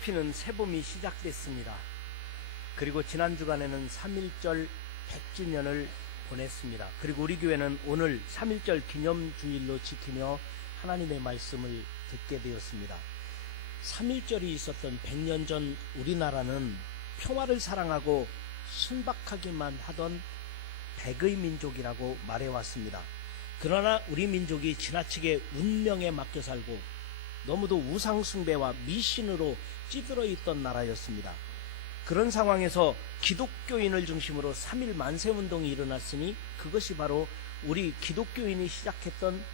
꽃피는 새봄이 시작됐습니다. 그리고 지난 주간에는 3.1절 100주년을 보냈습니다. 그리고 우리 교회는 오늘 3.1절 기념주일로 지키며 하나님의 말씀을 듣게 되었습니다. 3.1절이 있었던 100년 전 우리나라는 평화를 사랑하고 순박하기만 하던 백의 민족이라고 말해왔습니다. 그러나 우리 민족이 지나치게 운명에 맡겨 살고 너무도 우상숭배와 미신으로 찌들어 있던 나라였습니다. 그런 상황에서 기독교인을 중심으로 3.1 만세운동이 일어났으니 그것이 바로 우리 기독교인이 시작했던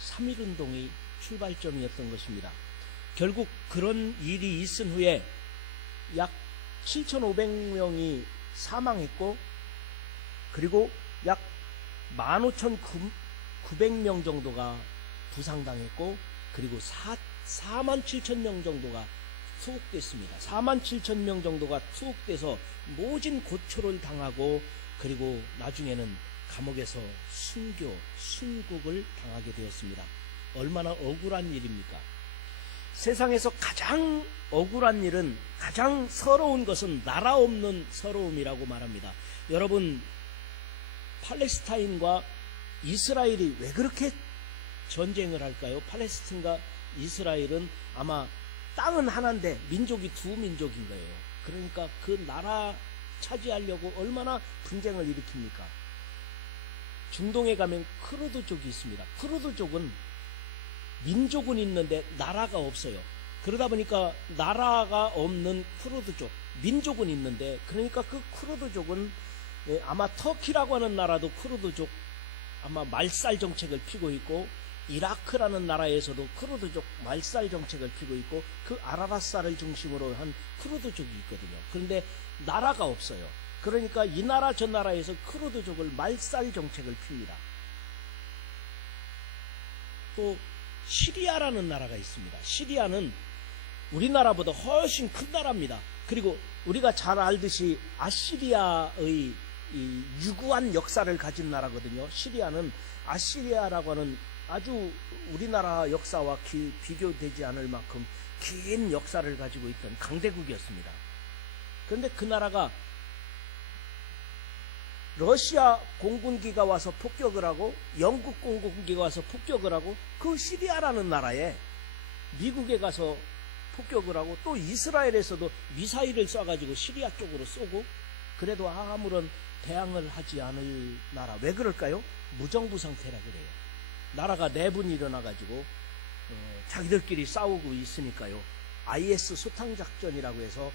3.1운동의 출발점이었던 것입니다. 결국 그런 일이 있은 후에 약 7,500명이 사망했고 그리고 약 15,900명 정도가 부상당했고 그리고 47,000명 정도가 투옥됐습니다. 47,000명 정도가 투옥돼서 모진 고초를 당하고 그리고 나중에는 감옥에서 순국을 당하게 되었습니다. 얼마나 억울한 일입니까? 세상에서 가장 억울한 일은, 가장 서러운 것은 나라 없는 서러움이라고 말합니다. 여러분, 팔레스타인과 이스라엘이 왜 그렇게 전쟁을 할까요? 팔레스타인과 이스라엘은 아마 땅은 하나인데 민족이 두 민족인 거예요. 그러니까 그 나라 차지하려고 얼마나 분쟁을 일으킵니까? 중동에 가면 크루드족이 있습니다. 크루드족은 민족은 있는데 나라가 없어요. 그러다 보니까 나라가 없는 크루드족, 민족은 있는데, 그러니까 그 크루드족은 아마 터키라고 하는 나라도 크루드족 아마 말살 정책을 피고 있고, 이라크라는 나라에서도 크루드족 말살 정책을 피고 있고, 그 아라라사를 중심으로 한 크루드족이 있거든요. 그런데 나라가 없어요. 그러니까 이 나라 저 나라에서 크루드족을 말살 정책을 핍니다. 또 시리아라는 나라가 있습니다. 시리아는 우리나라보다 훨씬 큰 나라입니다. 그리고 우리가 잘 알듯이 아시리아의 이 유구한 역사를 가진 나라거든요. 시리아는 아시리아라고 하는 아주 우리나라 역사와 비교되지 않을 만큼 긴 역사를 가지고 있던 강대국이었습니다. 그런데 그 나라가 러시아 공군기가 와서 폭격을 하고 영국 공군기가 와서 폭격을 하고 그 시리아라는 나라에 미국에 가서 폭격을 하고 또 이스라엘에서도 미사일을 쏴가지고 시리아 쪽으로 쏘고, 그래도 아무런 대항을 하지 않을 나라. 왜 그럴까요? 무정부 상태라 그래요. 나라가 내분이 일어나가지고 자기들끼리 싸우고 있으니까요. IS 소탕작전이라고 해서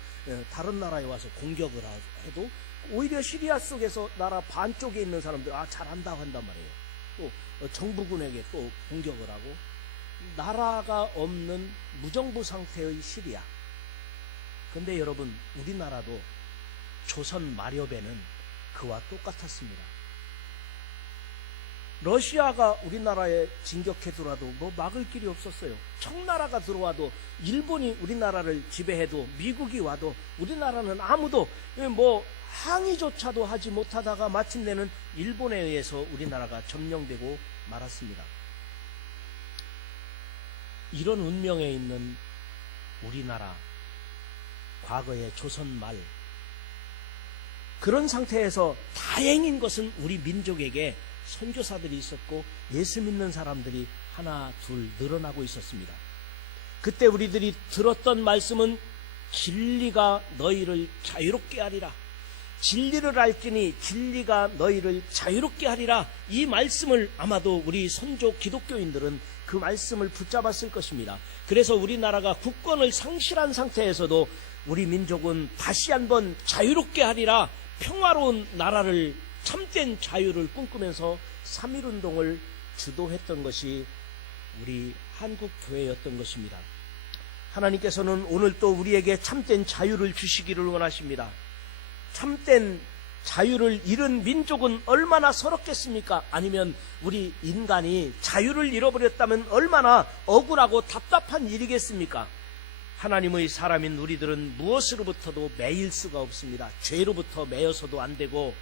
다른 나라에 와서 공격을 해도 오히려 시리아 속에서 나라 반쪽에 있는 사람들 잘한다 한단 말이에요. 또 정부군에게 또 공격을 하고, 나라가 없는 무정부 상태의 시리아. 근데 여러분, 우리나라도 조선 마렵에는 그와 똑같았습니다. 러시아가 우리나라에 진격해 들어와도 뭐 막을 길이 없었어요. 청나라가 들어와도, 일본이 우리나라를 지배해도, 미국이 와도 우리나라는 아무도 뭐 항의조차도 하지 못하다가 마침내는 일본에 의해서 우리나라가 점령되고 말았습니다. 이런 운명에 있는 우리나라, 과거의 조선 말, 그런 상태에서 다행인 것은 우리 민족에게 선교사들이 있었고 예수 믿는 사람들이 하나 둘 늘어나고 있었습니다. 그때 우리들이 들었던 말씀은 진리가 너희를 자유롭게 하리라. 진리를 알지니 진리가 너희를 자유롭게 하리라. 이 말씀을 아마도 우리 선조 기독교인들은 그 말씀을 붙잡았을 것입니다. 그래서 우리나라가 국권을 상실한 상태에서도 우리 민족은 다시 한번 자유롭게 하리라, 평화로운 나라를, 참된 자유를 꿈꾸면서 3.1운동을 주도했던 것이 우리 한국교회였던 것입니다. 하나님께서는 오늘 또 우리에게 참된 자유를 주시기를 원하십니다. 참된 자유를 잃은 민족은 얼마나 서럽겠습니까? 아니면 우리 인간이 자유를 잃어버렸다면 얼마나 억울하고 답답한 일이겠습니까? 하나님의 사람인 우리들은 무엇으로부터도 매일 수가 없습니다. 죄로부터 매여서도 안 되고,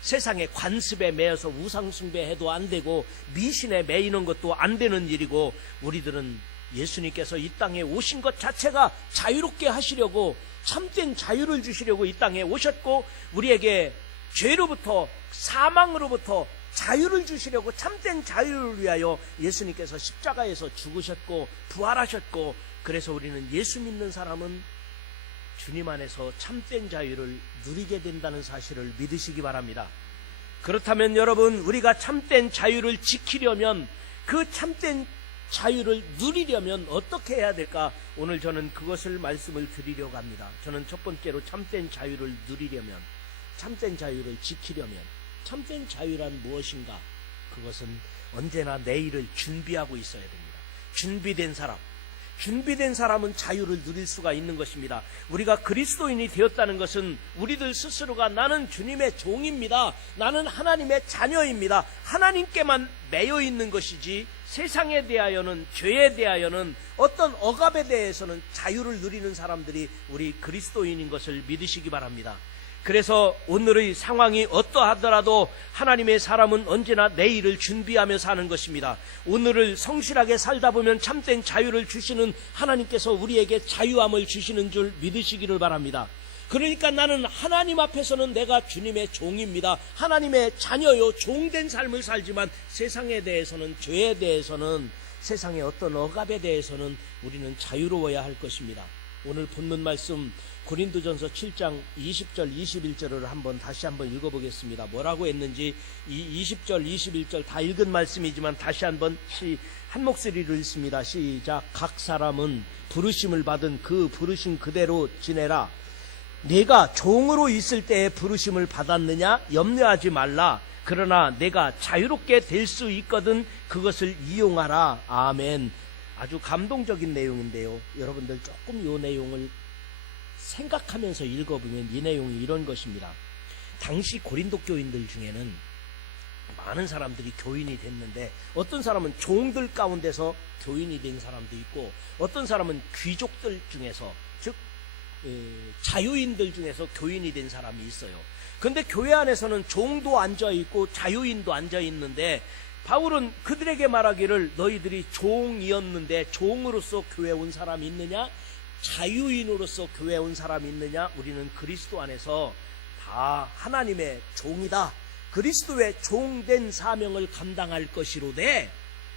세상의 관습에 매여서 우상숭배해도 안 되고, 미신에 매이는 것도 안 되는 일이고, 우리들은 예수님께서 이 땅에 오신 것 자체가 자유롭게 하시려고, 참된 자유를 주시려고 이 땅에 오셨고, 우리에게 죄로부터, 사망으로부터 자유를 주시려고, 참된 자유를 위하여 예수님께서 십자가에서 죽으셨고 부활하셨고, 그래서 우리는 예수 믿는 사람은 주님 안에서 참된 자유를 누리게 된다는 사실을 믿으시기 바랍니다. 그렇다면 여러분, 우리가 참된 자유를 지키려면, 그 참된 자유를 누리려면 어떻게 해야 될까? 오늘 저는 그것을 말씀을 드리려고 합니다. 저는 첫 번째로 참된 자유를 누리려면, 참된 자유를 지키려면, 참된 자유란 무엇인가? 그것은 언제나 내일을 준비하고 있어야 됩니다. 준비된 사람은 자유를 누릴 수가 있는 것입니다. 우리가 그리스도인이 되었다는 것은 우리들 스스로가 나는 주님의 종입니다, 나는 하나님의 자녀입니다, 하나님께만 매여 있는 것이지, 세상에 대하여는, 죄에 대하여는, 어떤 억압에 대해서는 자유를 누리는 사람들이 우리 그리스도인인 것을 믿으시기 바랍니다. 그래서 오늘의 상황이 어떠하더라도 하나님의 사람은 언제나 내일을 준비하며 사는 것입니다. 오늘을 성실하게 살다 보면 참된 자유를 주시는 하나님께서 우리에게 자유함을 주시는 줄 믿으시기를 바랍니다. 그러니까 나는 하나님 앞에서는 내가 주님의 종입니다, 하나님의 자녀요, 종된 삶을 살지만 세상에 대해서는, 죄에 대해서는, 세상의 어떤 억압에 대해서는 우리는 자유로워야 할 것입니다. 오늘 본문 말씀 고린도전서 7장 20절 21절을 다시 한번 읽어보겠습니다. 뭐라고 했는지, 이 20절 21절 다 읽은 말씀이지만 다시 한번 한 목소리로 읽습니다. 시작. 각 사람은 부르심을 받은 그 부르심 그대로 지내라. 내가 종으로 있을 때에 부르심을 받았느냐? 염려하지 말라. 그러나 내가 자유롭게 될 수 있거든 그것을 이용하라. 아멘. 아주 감동적인 내용인데요, 여러분들 조금 이 내용을 생각하면서 읽어보면 이 내용이 이런 것입니다. 당시 고린도 교인들 중에는 많은 사람들이 교인이 됐는데, 어떤 사람은 종들 가운데서 교인이 된 사람도 있고, 어떤 사람은 귀족들 중에서, 즉 자유인들 중에서 교인이 된 사람이 있어요. 그런데 교회 안에서는 종도 앉아있고 자유인도 앉아있는데, 바울은 그들에게 말하기를, 너희들이 종이었는데 종으로서 교회 온 사람이 있느냐? 자유인으로서 교회 온 사람이 있느냐? 우리는 그리스도 안에서 다 하나님의 종이다, 그리스도의 종된 사명을 감당할 것이로되,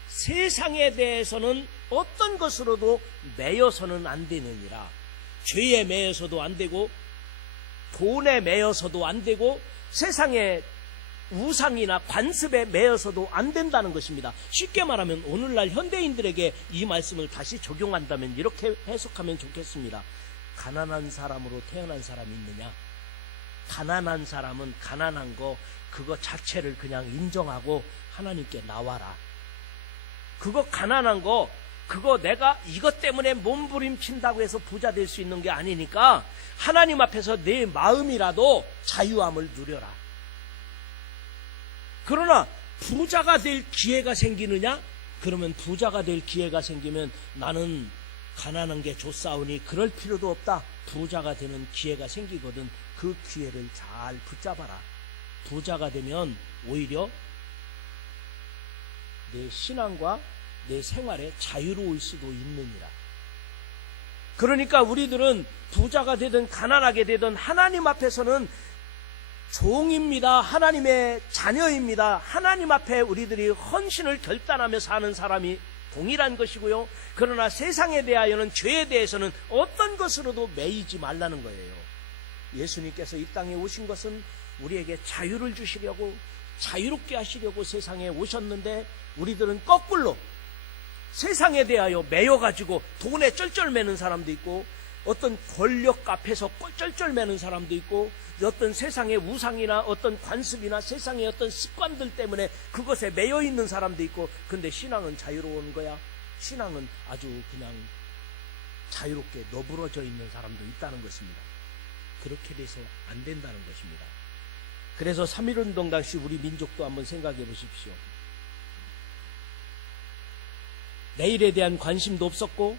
세상에 대해서는 어떤 것으로도 매여서는 안 되느니라. 죄에 매여서도 안 되고, 돈에 매여서도 안 되고, 세상의 우상이나 관습에 매여서도 안 된다는 것입니다. 쉽게 말하면 오늘날 현대인들에게 이 말씀을 다시 적용한다면 이렇게 해석하면 좋겠습니다. 가난한 사람으로 태어난 사람이 있느냐? 가난한 사람은 가난한 거, 그거 자체를 그냥 인정하고 하나님께 나와라. 그거 가난한 거, 그거 내가 이것 때문에 몸부림친다고 해서 부자 될 수 있는 게 아니니까 하나님 앞에서 내 마음이라도 자유함을 누려라. 그러나 부자가 될 기회가 생기느냐? 그러면 부자가 될 기회가 생기면 나는 가난한 게 좋사오니 그럴 필요도 없다. 부자가 되는 기회가 생기거든. 그 기회를 잘 붙잡아라. 부자가 되면 오히려 내 신앙과 내 생활에 자유로울 수도 있느니라. 그러니까 우리들은 부자가 되든 가난하게 되든 하나님 앞에서는 종입니다. 하나님의 자녀입니다. 하나님 앞에 우리들이 헌신을 결단하며 사는 사람이 동일한 것이고요. 그러나 세상에 대하여는, 죄에 대해서는 어떤 것으로도 매이지 말라는 거예요. 예수님께서 이 땅에 오신 것은 우리에게 자유를 주시려고, 자유롭게 하시려고 세상에 오셨는데, 우리들은 거꾸로 세상에 대하여 매여가지고 돈에 쩔쩔매는 사람도 있고, 어떤 권력 앞에서 쩔쩔매는 사람도 있고, 어떤 세상의 우상이나 어떤 관습이나 세상의 어떤 습관들 때문에 그것에 매여 있는 사람도 있고, 근데 신앙은 자유로운 거야? 신앙은 아주 그냥 자유롭게 너부러져 있는 사람도 있다는 것입니다. 그렇게 돼서 안 된다는 것입니다. 그래서 3.1운동 당시 우리 민족도 한번 생각해 보십시오. 내일에 대한 관심도 없었고,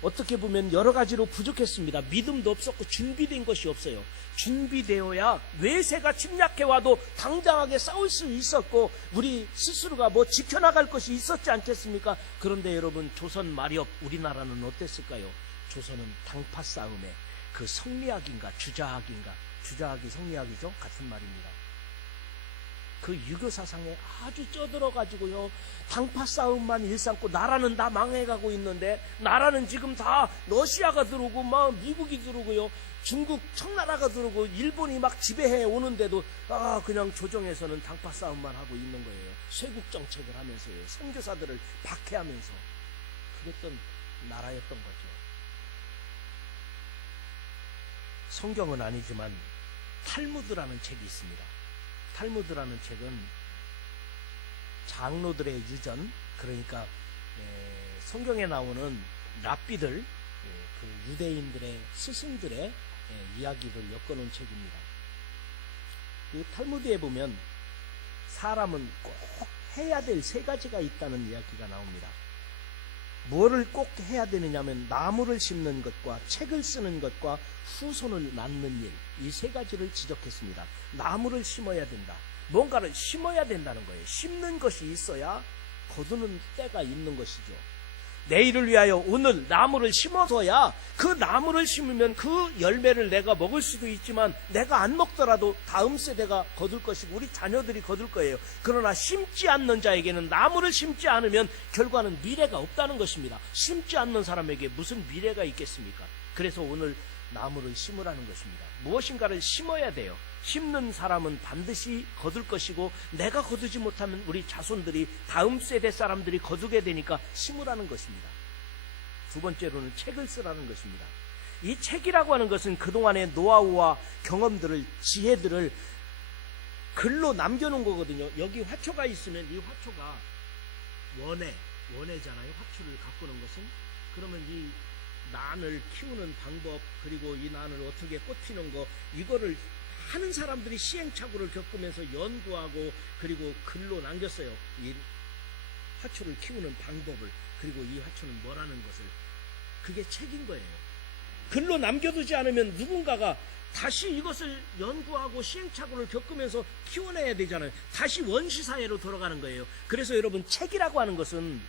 어떻게 보면 여러 가지로 부족했습니다. 믿음도 없었고 준비된 것이 없어요. 준비되어야 외세가 침략해와도 당당하게 싸울 수 있었고 우리 스스로가 뭐 지켜나갈 것이 있었지 않겠습니까? 그런데 여러분, 조선 말엽 우리나라는 어땠을까요? 조선은 당파 싸움에 그 성리학인가 주자학인가, 주자학이 성리학이죠? 같은 말입니다. 그 유교 사상에 아주 쪄들어가지고요, 당파 싸움만 일삼고 나라는 다 망해가고 있는데, 나라는 지금 다 러시아가 들어오고 막 미국이 들어오고요, 중국 청나라가 들어오고 일본이 막 지배해 오는데도 그냥 조정에서는 당파 싸움만 하고 있는 거예요. 쇄국 정책을 하면서요, 선교사들을 박해하면서 그랬던 나라였던 거죠. 성경은 아니지만 탈무드라는 책이 있습니다. 탈무드라는 책은 장로들의 유전, 그러니까 성경에 나오는 랍비들, 그 유대인들의 스승들의 이야기를 엮어놓은 책입니다. 그 탈무드에 보면 사람은 꼭 해야 될 3가지가 있다는 이야기가 나옵니다. 뭐를 꼭 해야 되느냐면 나무를 심는 것과 책을 쓰는 것과 후손을 낳는 일, 이 3가지를 지적했습니다. 나무를 심어야 된다. 뭔가를 심어야 된다는 거예요. 심는 것이 있어야 거두는 때가 있는 것이죠. 내일을 위하여 오늘 나무를 심어둬야, 그 나무를 심으면 그 열매를 내가 먹을 수도 있지만 내가 안 먹더라도 다음 세대가 거둘 것이고 우리 자녀들이 거둘 거예요. 그러나 심지 않는 자에게는, 나무를 심지 않으면 결과는 미래가 없다는 것입니다. 심지 않는 사람에게 무슨 미래가 있겠습니까? 그래서 오늘 나무를 심으라는 것입니다. 무엇인가를 심어야 돼요. 심는 사람은 반드시 거둘 것이고, 내가 거두지 못하면 우리 자손들이, 다음 세대 사람들이 거두게 되니까 심으라는 것입니다. 2번째로는 책을 쓰라는 것입니다. 이 책이라고 하는 것은 그동안의 노하우와 경험들을, 지혜들을 글로 남겨놓은 거거든요. 여기 화초가 있으면 이 화초가 원해잖아요. 화초를 가꾸는 것은. 그러면 이 난을 키우는 방법, 그리고 이 난을 어떻게 꽃 피는 거, 이거를 하는 사람들이 시행착오를 겪으면서 연구하고 그리고 글로 남겼어요. 이 화초를 키우는 방법을, 그리고 이 화초는 뭐라는 것을. 그게 책인 거예요. 글로 남겨두지 않으면 누군가가 다시 이것을 연구하고 시행착오를 겪으면서 키워내야 되잖아요. 다시 원시사회로 돌아가는 거예요. 그래서 여러분, 책이라고 하는 것은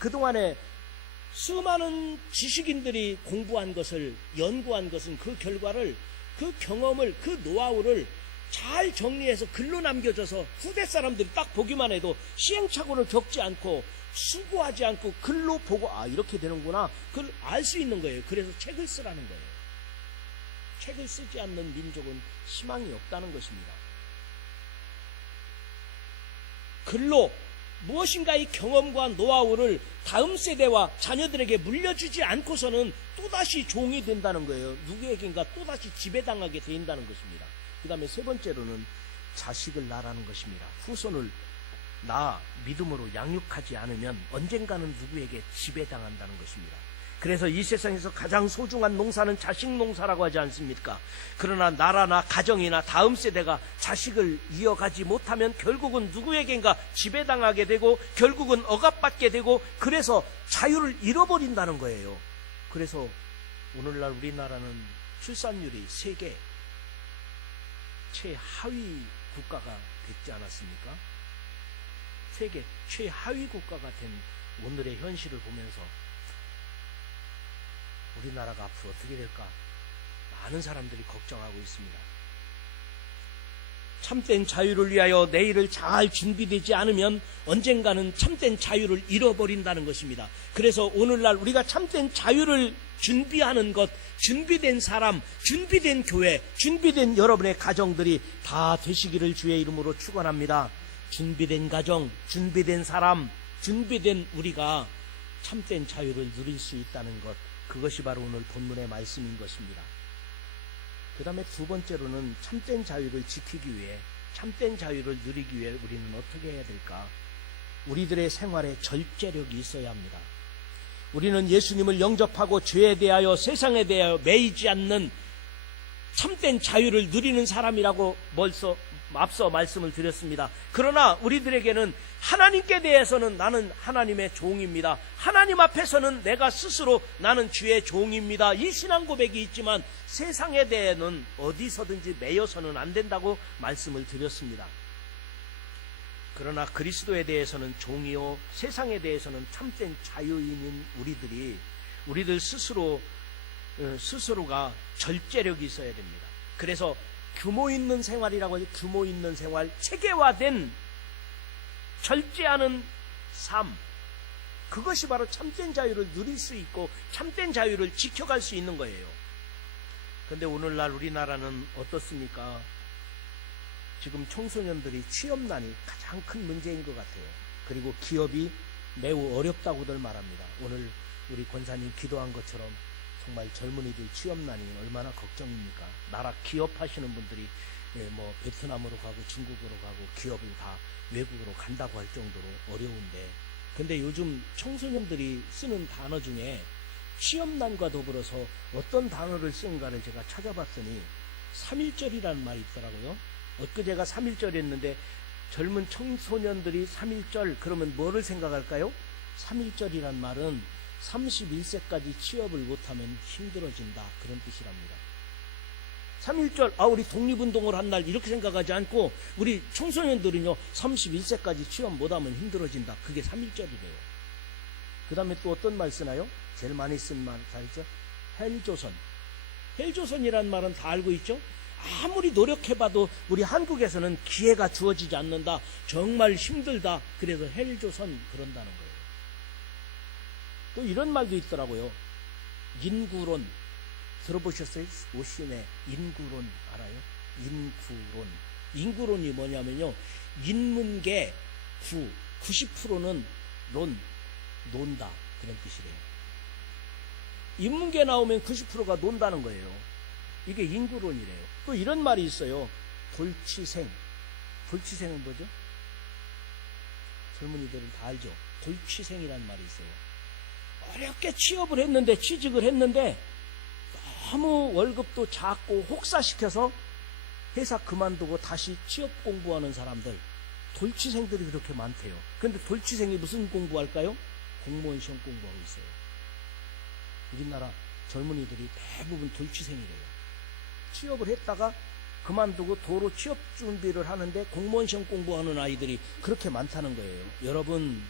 그동안에 수많은 지식인들이 공부한 것을, 연구한 것은 그 결과를, 그 경험을, 그 노하우를 잘 정리해서 글로 남겨줘서 후대 사람들이 딱 보기만 해도 시행착오를 겪지 않고 수고하지 않고 글로 보고, 이렇게 되는구나, 그걸 알 수 있는 거예요. 그래서 책을 쓰라는 거예요. 책을 쓰지 않는 민족은 희망이 없다는 것입니다. 글로 무엇인가의 경험과 노하우를 다음 세대와 자녀들에게 물려주지 않고서는 또다시 종이 된다는 거예요. 누구에게인가 또다시 지배당하게 된다는 것입니다. 그 다음에 3번째로는 자식을 낳으라는 것입니다. 후손을 믿음으로 양육하지 않으면 언젠가는 누구에게 지배당한다는 것입니다. 그래서 이 세상에서 가장 소중한 농사는 자식 농사라고 하지 않습니까? 그러나 나라나 가정이나 다음 세대가 자식을 이어가지 못하면 결국은 누구에겐가 지배당하게 되고 결국은 억압받게 되고, 그래서 자유를 잃어버린다는 거예요. 그래서 오늘날 우리나라는 출산율이 세계 최하위 국가가 됐지 않았습니까? 세계 최하위 국가가 된 오늘의 현실을 보면서 우리나라가 앞으로 어떻게 될까? 많은 사람들이 걱정하고 있습니다. 참된 자유를 위하여 내일을 잘 준비되지 않으면 언젠가는 참된 자유를 잃어버린다는 것입니다. 그래서 오늘날 우리가 참된 자유를 준비하는 것, 준비된 사람, 준비된 교회, 준비된 여러분의 가정들이 다 되시기를 주의 이름으로 축원합니다. 준비된 가정, 준비된 사람, 준비된 우리가 참된 자유를 누릴 수 있다는 것, 그것이 바로 오늘 본문의 말씀인 것입니다. 그 다음에 2번째로는 참된 자유를 지키기 위해, 참된 자유를 누리기 위해 우리는 어떻게 해야 될까? 우리들의 생활에 절제력이 있어야 합니다. 우리는 예수님을 영접하고 죄에 대하여, 세상에 대하여 매이지 않는 참된 자유를 누리는 사람이라고 벌써 앞서 말씀을 드렸습니다. 그러나 우리들에게는 하나님께 대해서는 나는 하나님의 종입니다. 하나님 앞에서는 내가 스스로 나는 주의 종입니다. 이 신앙 고백이 있지만 세상에 대해는 어디서든지 매여서는 안 된다고 말씀을 드렸습니다. 그러나 그리스도에 대해서는 종이요 세상에 대해서는 참된 자유인인 우리들 스스로가 절제력이 있어야 됩니다. 그래서 규모 있는 생활이라고 하죠. 규모 있는 생활, 체계화된 절제하는 삶, 그것이 바로 참된 자유를 누릴 수 있고 참된 자유를 지켜갈 수 있는 거예요. 그런데 오늘날 우리나라는 어떻습니까? 지금 청소년들이 취업난이 가장 큰 문제인 것 같아요. 그리고 기업이 매우 어렵다고들 말합니다. 오늘 우리 권사님 기도한 것처럼 정말 젊은이들 취업난이 얼마나 걱정입니까? 나라 기업하시는 분들이 베트남으로 가고 중국으로 가고 기업을 다 외국으로 간다고 할 정도로 어려운데, 근데 요즘 청소년들이 쓰는 단어 중에 취업난과 더불어서 어떤 단어를 쓰는가를 제가 찾아봤더니 3.1절이라는 말이 있더라고요. 엊그제가 3.1절 했는데 젊은 청소년들이 3.1절 그러면 뭐를 생각할까요? 3.1절이란 말은 31세까지 취업을 못하면 힘들어진다, 그런 뜻이랍니다. 3.1절, 우리 독립운동을 한 날 이렇게 생각하지 않고 우리 청소년들은요 31세까지 취업 못하면 힘들어진다, 그게 3.1절이래요. 그 다음에 또 어떤 말 쓰나요? 제일 많이 쓴 말 다 있죠? 헬조선. 헬조선이라는 말은 다 알고 있죠? 아무리 노력해봐도 우리 한국에서는 기회가 주어지지 않는다, 정말 힘들다, 그래서 헬조선 그런다는 거예요. 또 이런 말도 있더라고요. 인구론 들어보셨어요? 오신의 인구론 알아요? 인구론이 뭐냐면요, 인문계 90%는 논다, 그런 뜻이래요. 인문계 나오면 90%가 논다는 거예요. 이게 인구론이래요. 또 이런 말이 있어요. 돌취생. 돌취생은 뭐죠? 젊은이들은 다 알죠? 돌취생이라는 말이 있어요. 어렵게 취업을 했는데, 취직을 했는데 너무 월급도 작고 혹사시켜서 회사 그만두고 다시 취업 공부하는 사람들, 돌취생들이 그렇게 많대요. 그런데 돌취생이 무슨 공부할까요? 공무원 시험 공부하고 있어요. 우리나라 젊은이들이 대부분 돌취생이래요. 취업을 했다가 그만두고 도로 취업 준비를 하는데 공무원 시험 공부하는 아이들이 그렇게 많다는 거예요. 여러분,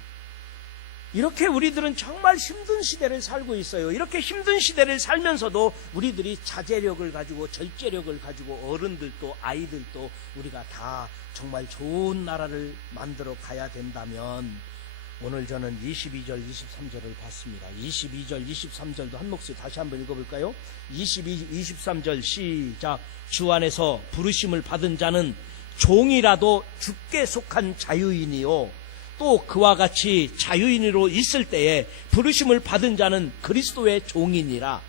이렇게 우리들은 정말 힘든 시대를 살고 있어요. 이렇게 힘든 시대를 살면서도 우리들이 자제력을 가지고 절제력을 가지고 어른들도 아이들도 우리가 다 정말 좋은 나라를 만들어 가야 된다면, 오늘 저는 22절 23절을 봤습니다. 22절 23절도 한 목소리 다시 한번 읽어볼까요? 23절 시작. 주 안에서 부르심을 받은 자는 종이라도 주께 속한 자유인이요, 또 그와 같이 자유인으로 있을 때에 부르심을 받은 자는 그리스도의 종이니라.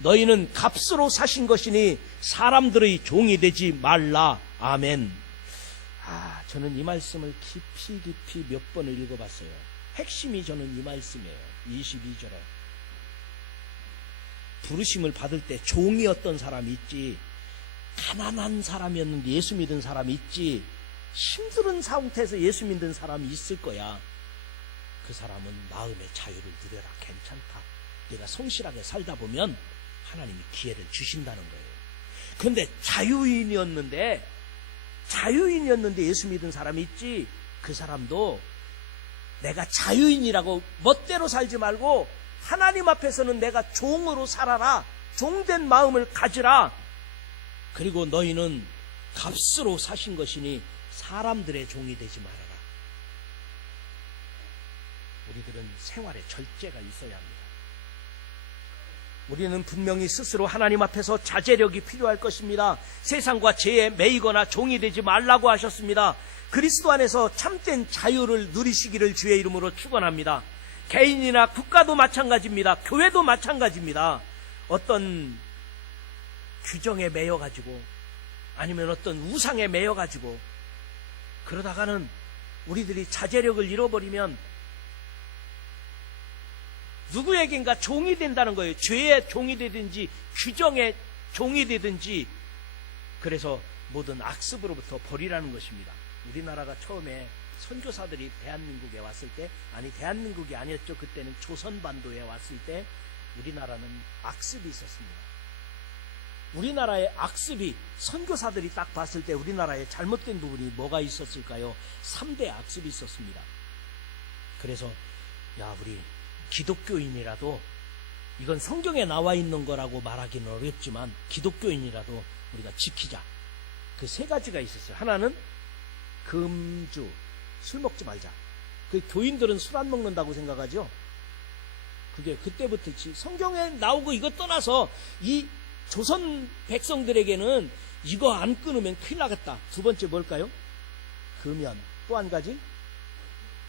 너희는 값으로 사신 것이니 사람들의 종이 되지 말라. 아멘. 저는 이 말씀을 깊이 몇 번을 읽어봤어요. 핵심이 저는 이 말씀이에요. 22절에 부르심을 받을 때 종이었던 사람이 있지, 가난한 사람이었는데 예수 믿은 사람이 있지, 힘든 상태에서 예수 믿는 사람이 있을 거야. 그 사람은 마음의 자유를 누려라, 괜찮다, 내가 성실하게 살다 보면 하나님이 기회를 주신다는 거예요. 그런데 자유인이었는데 예수 믿은 사람이 있지, 그 사람도 내가 자유인이라고 멋대로 살지 말고 하나님 앞에서는 내가 종으로 살아라, 종된 마음을 가지라. 그리고 너희는 값으로 사신 것이니 사람들의 종이 되지 말아라. 우리들은 생활에 절제가 있어야 합니다. 우리는 분명히 스스로 하나님 앞에서 자제력이 필요할 것입니다. 세상과 죄에 매이거나 종이 되지 말라고 하셨습니다. 그리스도 안에서 참된 자유를 누리시기를 주의 이름으로 축원합니다. 개인이나 국가도 마찬가지입니다. 교회도 마찬가지입니다. 어떤 규정에 매여가지고 아니면 어떤 우상에 매여가지고 그러다가는 우리들이 자제력을 잃어버리면 누구에겐가 종이 된다는 거예요. 죄의 종이 되든지 규정의 종이 되든지. 그래서 모든 악습으로부터 버리라는 것입니다. 우리나라가 처음에 선교사들이 대한민국에 왔을 때, 아니 대한민국이 아니었죠. 그때는 조선반도에 왔을 때 우리나라는 악습이 있었습니다. 우리나라의 악습이, 선교사들이 딱 봤을 때 우리나라에 잘못된 부분이 뭐가 있었을까요? 3대 악습이 있었습니다. 그래서 야, 우리 기독교인이라도, 이건 성경에 나와 있는 거라고 말하기는 어렵지만 기독교인이라도 우리가 지키자. 그 3가지가 있었어요. 하나는 금주, 술 먹지 말자. 그 교인들은 술 안 먹는다고 생각하죠. 그게 그때부터 성경에 나오고 이거 떠나서 이 조선 백성들에게는 이거 안 끊으면 큰일 나겠다. 2번째 뭘까요? 금연. 또 한 가지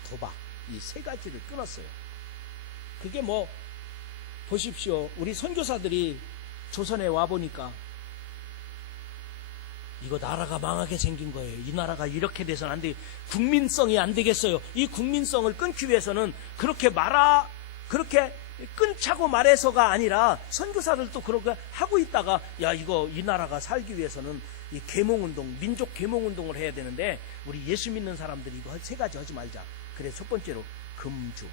도박. 이 3가지를 끊었어요. 그게 뭐 보십시오. 우리 선교사들이 조선에 와보니까 이거 나라가 망하게 생긴 거예요. 이 나라가 이렇게 돼서는 안 돼. 국민성이 안 되겠어요. 이 국민성을 끊기 위해서는 그렇게 끊자고 말해서가 아니라, 선교사들도 그렇게 하고 있다가, 야, 이 나라가 살기 위해서는 이 계몽운동, 민족 계몽운동을 해야 되는데, 우리 예수 믿는 사람들이 이거 3가지 하지 말자. 그래서 첫 번째로 금주.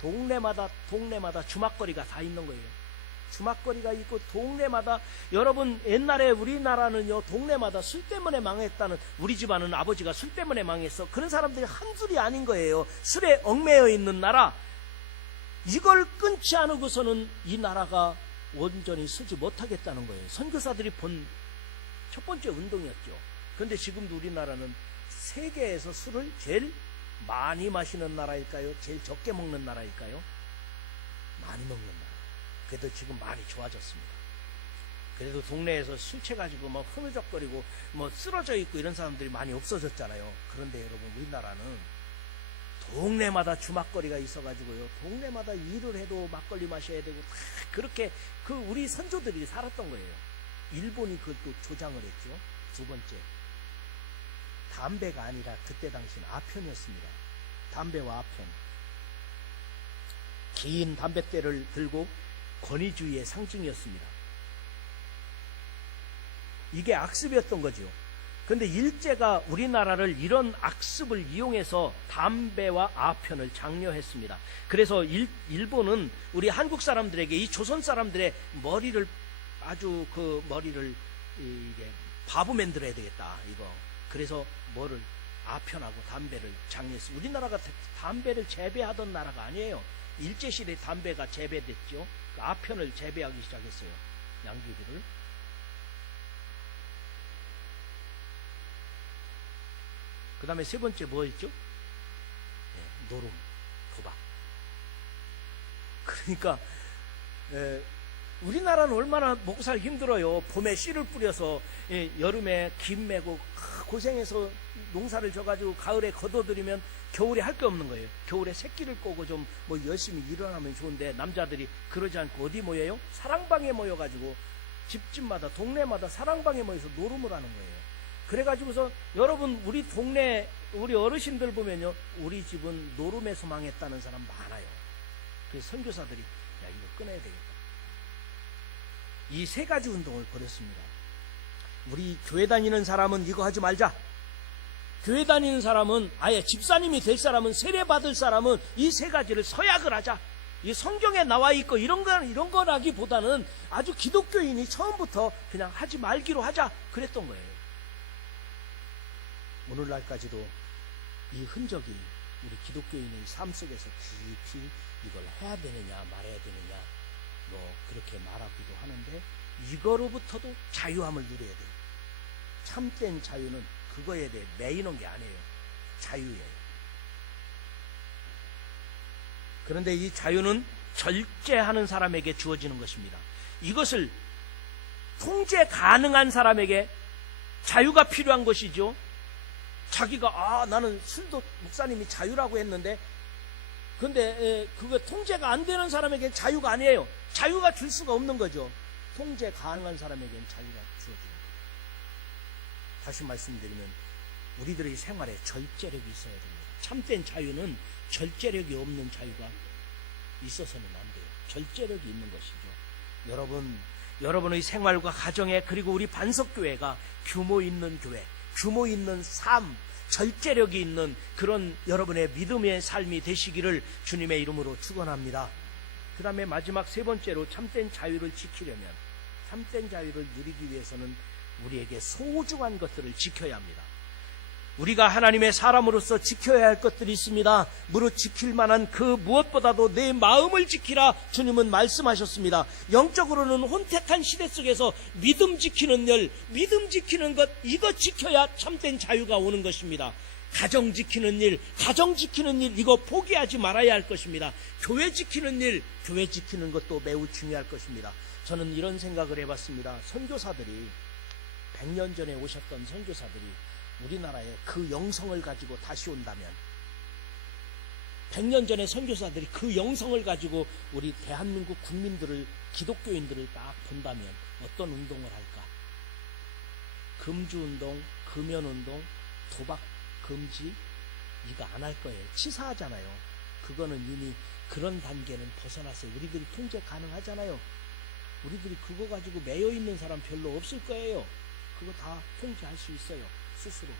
동네마다 주막거리가 다 있는 거예요. 주막거리가 있고 동네마다, 여러분 옛날에 우리나라는요, 동네마다 술 때문에 망했다는, 우리 집안은 아버지가 술 때문에 망했어. 그런 사람들이 한둘이 아닌 거예요. 술에 얽매여 있는 나라. 이걸 끊지 않고서는 이 나라가 온전히 서지 못하겠다는 거예요. 선교사들이 본 첫 번째 운동이었죠. 그런데 지금도 우리나라는 세계에서 술을 제일 많이 마시는 나라일까요? 제일 적게 먹는 나라일까요? 많이 먹는 나라. 그래도 지금 많이 좋아졌습니다. 그래도 동네에서 술 취해가지고 뭐 흐느적거리고 뭐 쓰러져 있고 이런 사람들이 많이 없어졌잖아요. 그런데 여러분, 우리나라는 동네마다 주막거리가 있어가지고요, 동네마다 일을 해도 막걸리 마셔야 되고, 다 그렇게 우리 선조들이 살았던 거예요. 일본이 그것도 조장을 했죠. 2번째, 담배가 아니라 그때 당시는 아편이었습니다. 담배와 아편. 긴 담뱃대를 들고 권위주의의 상징이었습니다. 이게 악습이었던 거죠. 그런데 일제가 우리나라를 이런 악습을 이용해서 담배와 아편을 장려했습니다. 그래서 일본은 우리 한국 사람들에게, 이 조선 사람들의 머리를, 아주 그 머리를 이게 바보 만들어야 되겠다, 이거. 그래서 뭐를, 아편하고 담배를 장려했습니다. 우리나라가 담배를 재배하던 나라가 아니에요. 일제시대에 담배가 재배됐죠. 그 아편을 재배하기 시작했어요. 양귀비를. 그 다음에 3번째 뭐였죠? 노름, 도박. 그러니까 우리나라는 얼마나 먹고 살기 힘들어요. 봄에 씨를 뿌려서 여름에 김 메고 고생해서 농사를 져가지고 가을에 걷어들이면 겨울에 할 게 없는 거예요. 겨울에 새끼를 꼬고 좀 뭐 열심히 일어나면 좋은데, 남자들이 그러지 않고 어디 모여요? 사랑방에 모여가지고 집집마다, 동네마다 사랑방에 모여서 노름을 하는 거예요. 그래가지고서 여러분, 우리 동네 우리 어르신들 보면요, 우리 집은 노름에서 망했다는 사람 많아요. 그래서 선교사들이 야, 이거 끊어야 되겠다. 이 3가지 운동을 벌였습니다. 우리 교회 다니는 사람은 이거 하지 말자. 교회 다니는 사람은, 아예 집사님이 될 사람은, 세례 받을 사람은 이 3가지를 서약을 하자. 이 성경에 나와 있고 이런 거라기보다는 아주 기독교인이 처음부터 그냥 하지 말기로 하자, 그랬던 거예요. 오늘날까지도 이 흔적이 우리 기독교인의 삶 속에서 깊이 이걸 해야 되느냐 말아야 되느냐 뭐 그렇게 말하기도 하는데, 이거로부터도 자유함을 누려야 돼요. 참된 자유는 그거에 대해 매이는 게 아니에요. 자유예요. 그런데 이 자유는 절제하는 사람에게 주어지는 것입니다. 이것을 통제 가능한 사람에게 자유가 필요한 것이죠. 자기가 나는 술도 목사님이 자유라고 했는데, 근데 그거 통제가 안 되는 사람에게는 자유가 아니에요. 자유가 줄 수가 없는 거죠. 통제 가능한 사람에게는 자유가 주어지는 거예요. 다시 말씀드리면 우리들의 생활에 절제력이 있어야 됩니다. 참된 자유는 절제력이 없는 자유가 있어서는 안 돼요. 절제력이 있는 것이죠. 여러분, 여러분의 생활과 가정에, 그리고 우리 반석교회가 규모 있는 교회, 규모 있는 삶, 절제력이 있는 그런 여러분의 믿음의 삶이 되시기를 주님의 이름으로 축원합니다. 그 다음에 마지막 세 번째로 참된 자유를 지키려면, 참된 자유를 누리기 위해서는 우리에게 소중한 것들을 지켜야 합니다. 우리가 하나님의 사람으로서 지켜야 할 것들이 있습니다. 무릇 지킬 만한 그 무엇보다도 내 마음을 지키라 주님은 말씀하셨습니다. 영적으로는 혼택한 시대 속에서 믿음 지키는 일, 믿음 지키는 것, 이거 지켜야 참된 자유가 오는 것입니다. 가정 지키는 일, 가정 지키는 일, 이거 포기하지 말아야 할 것입니다. 교회 지키는 일, 교회 지키는 것도 매우 중요할 것입니다. 저는 이런 생각을 해봤습니다. 선교사들이 100년 전에 오셨던 선교사들이 우리나라에 그 영성을 가지고 다시 온다면, 100년 전에 선교사들이 그 영성을 가지고 우리 대한민국 국민들을, 기독교인들을 딱 본다면 어떤 운동을 할까? 금주운동, 금연운동, 도박 금지, 이거 안 할 거예요. 치사하잖아요. 그거는 이미 그런 단계는 벗어났어요. 우리들이 통제 가능하잖아요. 우리들이 그거 가지고 매여 있는 사람 별로 없을 거예요. 그거 다 통제할 수 있어요. 스스로.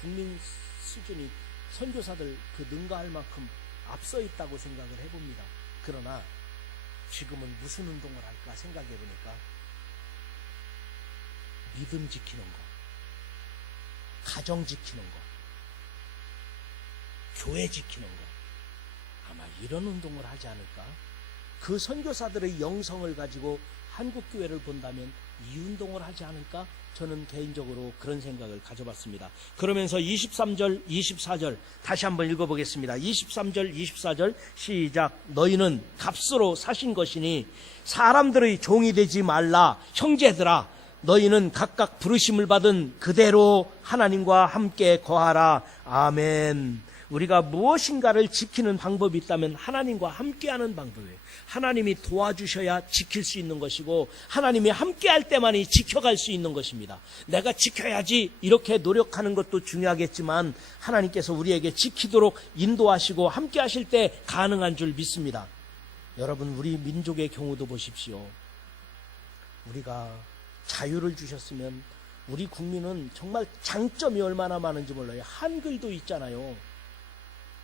국민 수준이 선교사들 그 능가할 만큼 앞서 있다고 생각을 해봅니다. 그러나 지금은 무슨 운동을 할까 생각해 보니까 믿음 지키는 거, 가정 지키는 거, 교회 지키는 거, 아마 이런 운동을 하지 않을까? 그 선교사들의 영성을 가지고 한국교회를 본다면 이 운동을 하지 않을까? 저는 개인적으로 그런 생각을 가져봤습니다. 그러면서 23절, 24절 다시 한번 읽어보겠습니다. 23절, 24절 시작. 너희는 값으로 사신 것이니 사람들의 종이 되지 말라. 형제들아, 너희는 각각 부르심을 받은 그대로 하나님과 함께 거하라. 아멘. 우리가 무엇인가를 지키는 방법이 있다면 하나님과 함께하는 방법이에요. 하나님이 도와주셔야 지킬 수 있는 것이고, 하나님이 함께할 때만이 지켜갈 수 있는 것입니다. 내가 지켜야지 이렇게 노력하는 것도 중요하겠지만 하나님께서 우리에게 지키도록 인도하시고 함께하실 때 가능한 줄 믿습니다. 여러분, 우리 민족의 경우도 보십시오. 우리가 자유를 주셨으면 우리 국민은 정말 장점이 얼마나 많은지 몰라요. 한글도 있잖아요.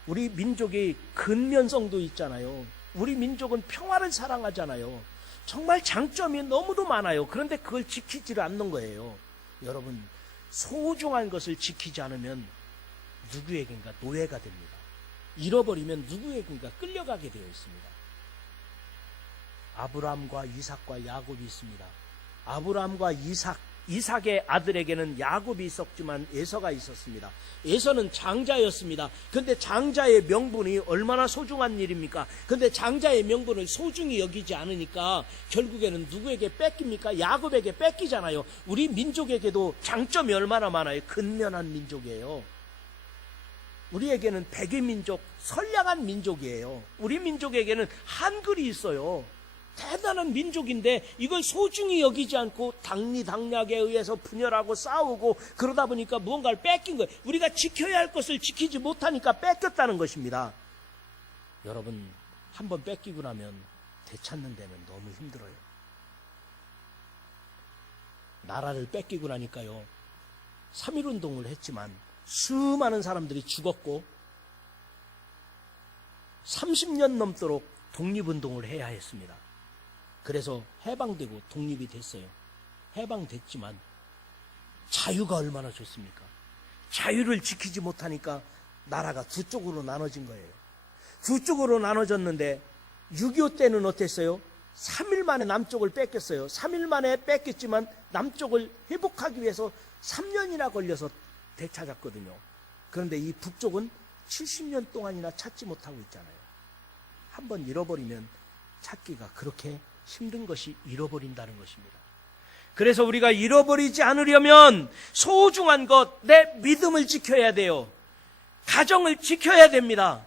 우리 민족의 근면성도 있잖아요. 우리 민족은 평화를 사랑하잖아요. 정말 장점이 너무도 많아요. 그런데 그걸 지키지를 않는 거예요. 여러분, 소중한 것을 지키지 않으면 누구에겐가 노예가 됩니다. 잃어버리면 누구에겐가 끌려가게 되어 있습니다. 아브라함과 이삭과 야곱이 있습니다. 아브라함과 이삭의 아들에게는 야곱이 있었지만 에서가 있었습니다. 에서는 장자였습니다. 그런데 장자의 명분이 얼마나 소중한 일입니까? 그런데 장자의 명분을 소중히 여기지 않으니까 결국에는 누구에게 뺏깁니까? 야곱에게 뺏기잖아요. 우리 민족에게도 장점이 얼마나 많아요. 근면한 민족이에요. 우리에게는 백의민족, 선량한 민족이에요. 우리 민족에게는 한글이 있어요. 대단한 민족인데 이걸 소중히 여기지 않고 당리당략에 의해서 분열하고 싸우고 그러다 보니까 무언가를 뺏긴 거예요. 우리가 지켜야 할 것을 지키지 못하니까 뺏겼다는 것입니다. 여러분, 한번 뺏기고 나면 되찾는 데는 너무 힘들어요. 나라를 뺏기고 나니까요, 3.1운동을 했지만 수많은 사람들이 죽었고 30년 넘도록 독립운동을 해야 했습니다. 그래서 해방되고 독립이 됐어요. 해방됐지만 자유가 얼마나 좋습니까? 자유를 지키지 못하니까 나라가 두 쪽으로 나눠진 거예요. 두 쪽으로 나눠졌는데 6.25 때는 어땠어요? 3일 만에 남쪽을 뺏겼어요. 3일 만에 뺏겼지만 남쪽을 회복하기 위해서 3년이나 걸려서 되찾았거든요. 그런데 이 북쪽은 70년 동안이나 찾지 못하고 있잖아요. 한번 잃어버리면 찾기가 그렇게 힘든 것이 잃어버린다는 것입니다. 그래서 우리가 잃어버리지 않으려면 소중한 것, 내 믿음을 지켜야 돼요. 가정을 지켜야 됩니다.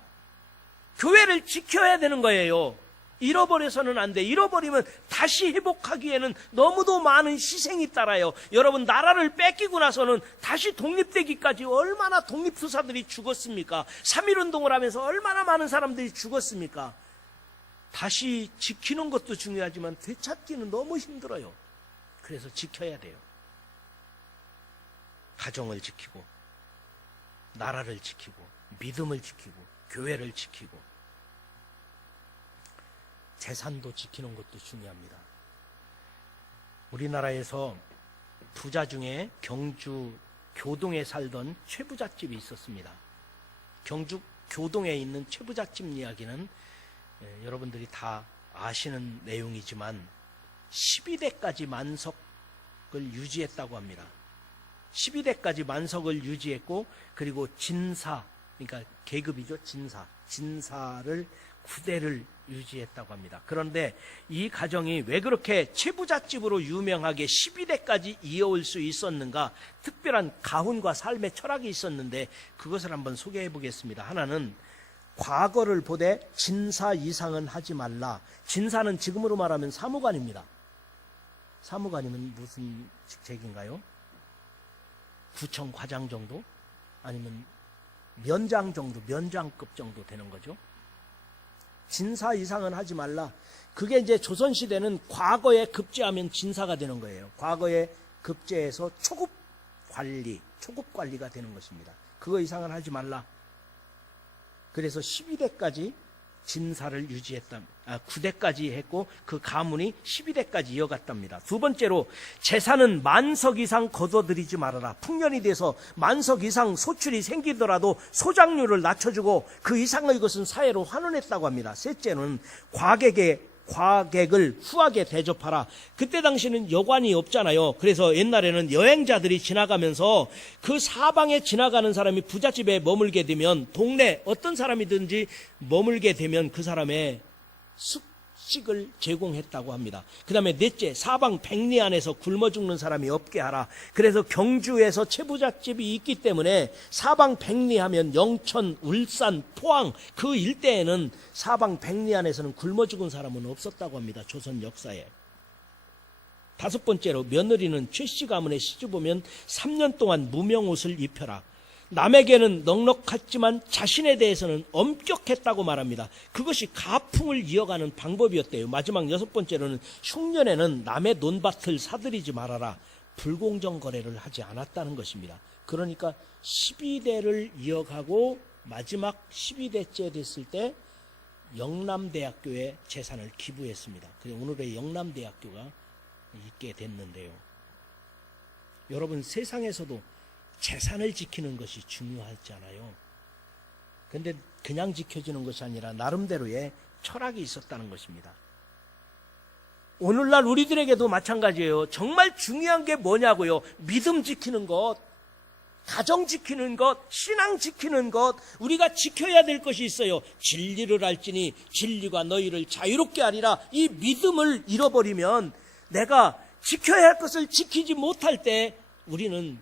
교회를 지켜야 되는 거예요. 잃어버려서는 안 돼. 잃어버리면 다시 회복하기에는 너무도 많은 희생이 따라요. 여러분, 나라를 뺏기고 나서는 다시 독립되기까지 얼마나 독립투사들이 죽었습니까? 3.1운동을 하면서 얼마나 많은 사람들이 죽었습니까? 다시 지키는 것도 중요하지만 되찾기는 너무 힘들어요. 그래서 지켜야 돼요. 가정을 지키고, 나라를 지키고, 믿음을 지키고, 교회를 지키고, 재산도 지키는 것도 중요합니다. 우리나라에서 부자 중에 경주 교동에 살던 최부잣집이 있었습니다. 경주 교동에 있는 최부잣집 이야기는 여러분들이 다 아시는 내용이지만 12대까지 만석을 유지했다고 합니다. 12대까지 만석을 유지했고, 그리고 진사, 그러니까 계급이죠. 진사를 9대를 유지했다고 합니다. 그런데 이 가정이 왜 그렇게 최부잣집으로 유명하게 12대까지 이어올 수 있었는가? 특별한 가훈과 삶의 철학이 있었는데 그것을 한번 소개해 보겠습니다. 하나는 과거를 보되 진사 이상은 하지 말라. 진사는 지금으로 말하면 사무관입니다. 사무관이면 무슨 직책인가요? 구청 과장 정도? 아니면 면장 정도, 면장급 정도 되는 거죠. 진사 이상은 하지 말라. 그게 이제 조선시대는 과거에 급제하면 진사가 되는 거예요. 과거에 급제해서 초급 관리가 되는 것입니다. 그거 이상은 하지 말라. 그래서 12대까지 진사를 유지했다. 9대까지 했고 그 가문이 12대까지 이어갔답니다. 두 번째로 재산은 만석 이상 거둬들이지 말아라. 풍년이 돼서 만석 이상 소출이 생기더라도 소장률을 낮춰주고 그 이상의 것은 사회로 환원했다고 합니다. 셋째는 과객을 후하게 대접하라. 그때 당시는 여관이 없잖아요. 그래서 옛날에는 여행자들이 지나가면서 그 사방에 지나가는 사람이 부잣집에 머물게 되면, 동네 어떤 사람이든지 머물게 되면 그 사람의 숙식을 제공했다고 합니다. 그 다음에 넷째, 사방 백리 안에서 굶어 죽는 사람이 없게 하라. 그래서 경주에서 최부잣집이 있기 때문에 사방 백리 하면 영천, 울산, 포항 그 일대에는 사방 백리 안에서는 굶어 죽은 사람은 없었다고 합니다. 조선 역사에. 다섯 번째로 며느리는 최씨 가문에 시집 오면 3년 동안 무명옷을 입혀라. 남에게는 넉넉했지만 자신에 대해서는 엄격했다고 말합니다. 그것이 가풍을 이어가는 방법이었대요. 마지막 여섯 번째로는 흉년에는 남의 논밭을 사들이지 말아라. 불공정 거래를 하지 않았다는 것입니다. 그러니까 12대를 이어가고 마지막 12대째 됐을 때 영남대학교에 재산을 기부했습니다. 그래서 오늘의 영남대학교가 있게 됐는데요. 여러분, 세상에서도 재산을 지키는 것이 중요하잖아요. 그런데 그냥 지켜지는 것이 아니라 나름대로의 철학이 있었다는 것입니다. 오늘날 우리들에게도 마찬가지예요. 정말 중요한 게 뭐냐고요? 믿음 지키는 것, 가정 지키는 것, 신앙 지키는 것, 우리가 지켜야 될 것이 있어요. 진리를 알지니 진리가 너희를 자유롭게 하리라. 이 믿음을 잃어버리면, 내가 지켜야 할 것을 지키지 못할 때 우리는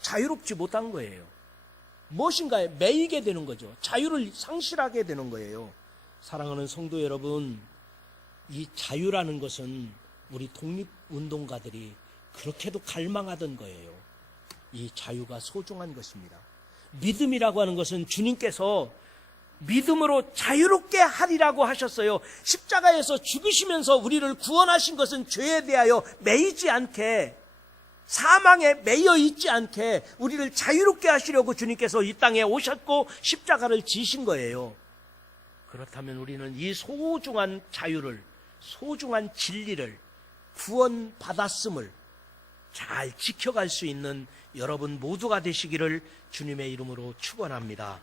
자유롭지 못한 거예요. 무엇인가에 매이게 되는 거죠. 자유를 상실하게 되는 거예요. 사랑하는 성도 여러분, 이 자유라는 것은 우리 독립운동가들이 그렇게도 갈망하던 거예요. 이 자유가 소중한 것입니다. 믿음이라고 하는 것은 주님께서 믿음으로 자유롭게 하리라고 하셨어요. 십자가에서 죽으시면서 우리를 구원하신 것은 죄에 대하여 매이지 않게, 사망에 매여 있지 않게 우리를 자유롭게 하시려고 주님께서 이 땅에 오셨고 십자가를 지신 거예요. 그렇다면 우리는 이 소중한 자유를, 소중한 진리를, 구원받았음을 잘 지켜갈 수 있는 여러분 모두가 되시기를 주님의 이름으로 축원합니다.